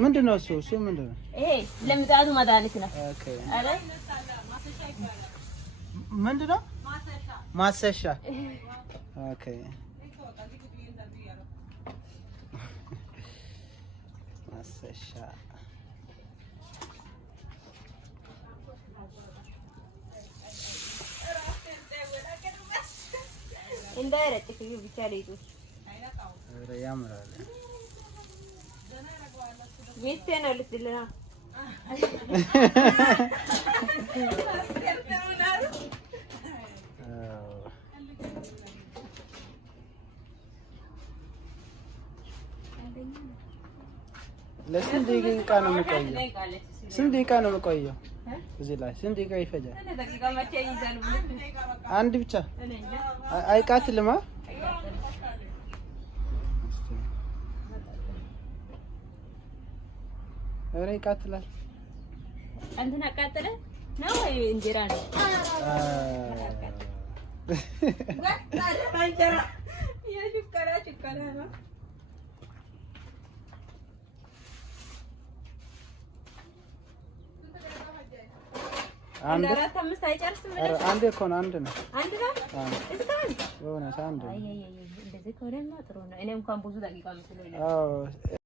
ምንድነው እሱ ምንድነው? ይሄ ለምጣዱ መድኃኒት ነው። ኦኬ አረ ምንድነው? ማሰሻ ኦኬ ማሰሻ እንዳይረጭ ብቻ ለይቶ አረ ያምራል። ሚስቴ ነው ልትልና ለስንት ደቂቃ ነው የሚቆየው? ስንት ደቂቃ ነው የሚቆየው? እዚህ ላይ ስንት ደቂቃ ይፈጃል? አንድ ብቻ አይቃትልማ። ኧረ ይቃትላል። አንተን አቃጠለ ነው ወይ እንጀራ ነው? እንጀራ ችከራ ነው። አንድ አምስት አይጨርስም። አንድ እኮ ነው። አንድ ነው። አንድ ነው። እስካሁን በእውነት አንድ ነው። እንደዚህ ከሆነማ ጥሩ ነው። እኔ እንኳን ብዙ ደቂቃ መስሎኝ ነው። አዎ